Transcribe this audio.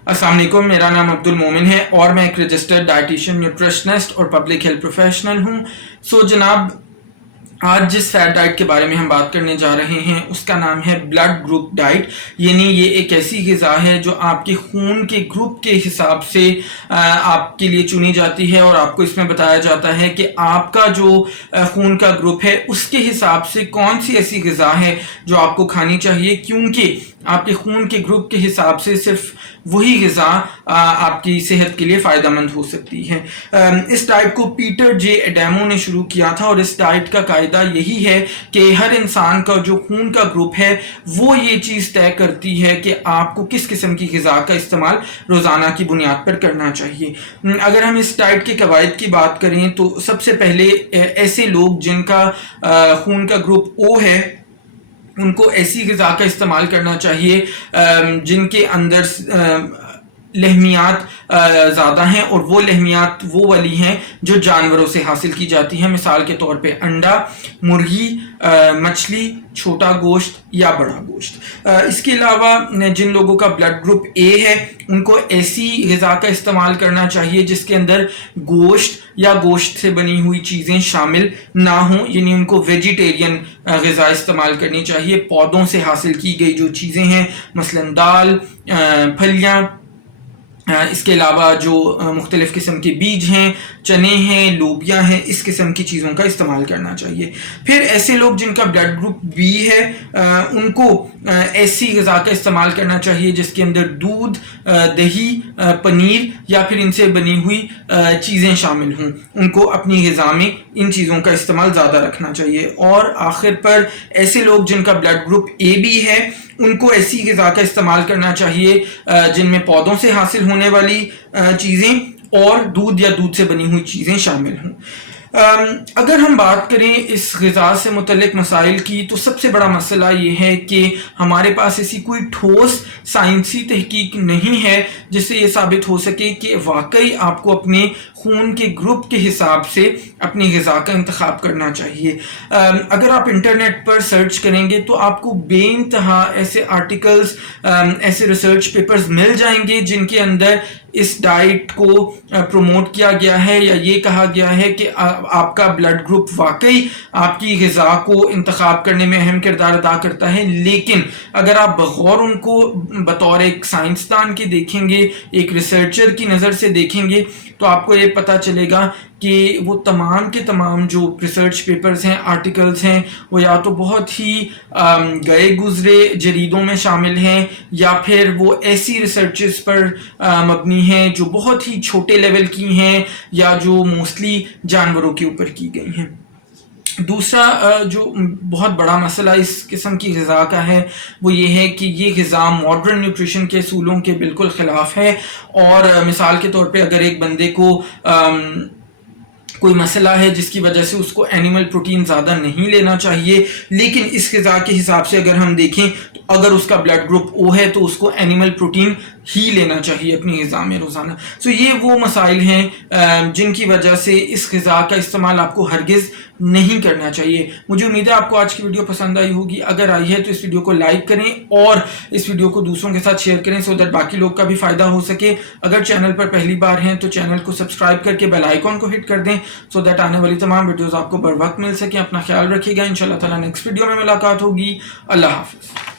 अस्सलाम वालेकुम, मेरा नाम अब्दुल मोमिन है और मैं एक रजिस्टर्ड डाइटिशियन, न्यूट्रिशनिस्ट और पब्लिक हेल्थ प्रोफेशनल हूँ। सो जनाब, आज जिस फैट डाइट के बारे में हम बात करने जा रहे हैं उसका नाम है ब्लड ग्रुप डाइट। यानी ये एक ऐसी ग़िज़ा है जो आपके खून के ग्रुप के हिसाब से आपके लिए चुनी जाती है और आपको इसमें बताया जाता है कि आपका जो खून का ग्रुप है उसके हिसाब से कौन सी ऐसी ग़िज़ा है जो आपको खानी चाहिए, क्योंकि आपके खून के ग्रुप के हिसाब से सिर्फ वही ग़िज़ा आपकी सेहत के लिए फ़ायदेमंद हो सकती है। इस डाइट को पीटर जे एडेमो ने शुरू किया था और इस डाइट का कायदा यही है कि हर इंसान का जो खून का ग्रुप है वो ये चीज़ तय करती है कि आपको किस किस्म की ग़िज़ा का इस्तेमाल रोज़ाना की बुनियाद पर करना चाहिए। अगर हम इस डाइट के कवायद की बात करें तो सबसे पहले ऐसे लोग जिनका खून का ग्रुप ओ है उनको ऐसी ग़िज़ा का इस्तेमाल करना चाहिए जिनके अंदर लहमियात ज़्यादा हैं, और वो लहमियात वो वाली हैं जो जानवरों से हासिल की जाती हैं। मिसाल के तौर पे अंडा, मुर्गी, मछली, छोटा गोश्त या बड़ा गोश्त। इसके अलावा जिन लोगों का ब्लड ग्रुप ए है उनको ऐसी ग़िज़ा का इस्तेमाल करना चाहिए जिसके अंदर गोश्त या गोश्त से बनी हुई चीज़ें शामिल ना हों, यानी उनको वेजिटेरियन ग़िज़ा इस्तेमाल करनी चाहिए। पौधों से हासिल की गई जो चीज़ें हैं मसलन दाल, फलियाँ, इसके अलावा जो मुख्तलिफ़ किस्म के बीज हैं, चने हैं, लोबिया हैं, इस किस्म की चीज़ों का इस्तेमाल करना चाहिए। फिर ऐसे लोग जिनका ब्लड ग्रुप बी है उनको ऐसी ग़िज़ा का इस्तेमाल करना चाहिए जिसके अंदर दूध, दही, पनीर या फिर इनसे बनी हुई चीज़ें शामिल हों। उनको अपनी ग़िज़ा में इन चीज़ों का इस्तेमाल ज़्यादा रखना चाहिए। और आखिर पर ऐसे लोग जिनका ब्लड ग्रुप ए बी है उनको ऐसी ग़िज़ा का इस्तेमाल करना चाहिए जिनमें पौधों से हासिल होने वाली चीज़ें और दूध या दूध से बनी हुई चीज़ें शामिल हों। अगर हम बात करें इस ग़िज़ा से मुतल्लिक़ मसाइल की तो सबसे बड़ा मसला ये है कि हमारे पास ऐसी कोई ठोस साइंसी तहकीक नहीं है जिससे ये साबित हो सके कि वाकई आपको अपने खून के ग्रुप के हिसाब से अपनी ग़िज़ा का इंतखाब करना चाहिए। अगर आप इंटरनेट पर सर्च करेंगे तो आपको बेइंतहा ऐसे आर्टिकल्स, ऐसे रिसर्च पेपर्स मिल जाएंगे जिनके अंदर इस डाइट को प्रमोट किया गया है या ये कहा गया है कि आपका ब्लड ग्रुप वाकई आपकी ग़िज़ा को इंतखाब करने में अहम किरदार अदा करता है। लेकिन अगर आप बग़ौर उनको बतौर एक साइंसदान के देखेंगे, एक रिसर्चर की नज़र से देखेंगे तो आपको ये पता चलेगा कि वो तमाम के तमाम जो रिसर्च पेपर्स हैं, आर्टिकल्स हैं, वो या तो बहुत ही गए गुज़रे जरीदों में शामिल हैं या फिर वो ऐसी रिसर्चेस पर मबनी हैं जो बहुत ही छोटे लेवल की हैं या जो मोस्टली जानवरों के ऊपर की गई हैं। दूसरा जो बहुत बड़ा मसला इस किस्म की ग़िज़ा का है वो ये है कि ये ग़िज़ा मॉडर्न न्यूट्रिशन के असूलों के बिल्कुल ख़िलाफ़ है। और मिसाल के तौर पे अगर एक बंदे को कोई मसला है जिसकी वजह से उसको एनिमल प्रोटीन ज़्यादा नहीं लेना चाहिए, लेकिन इस ग़िज़ा के हिसाब से अगर हम देखें तो अगर उसका ब्लड ग्रुप ओ है तो उसको एनिमल प्रोटीन ही लेना चाहिए अपनी ग़िज़ा में रोज़ाना। सो ये वो मसाइल हैं जिनकी वजह से इस ग़िज़ा का इस्तेमाल आपको हरगिज़ नहीं करना चाहिए। मुझे उम्मीद है आपको आज की वीडियो पसंद आई होगी। अगर आई है तो इस वीडियो को लाइक करें और इस वीडियो को दूसरों के साथ शेयर करें सो दैट बाकी लोग का भी फ़ायदा हो सके। अगर चैनल पर पहली बार हैं तो चैनल को सब्सक्राइब करके बेल आइकॉन को हिट कर दें सो दैट आने वाली तमाम वीडियोज़ आपको बर वक्त मिल सकें। अपना ख्याल रखिएगा। इंशाअल्लाह ताला नेक्स्ट वीडियो में मुलाकात होगी। अल्लाह हाफ़िज़।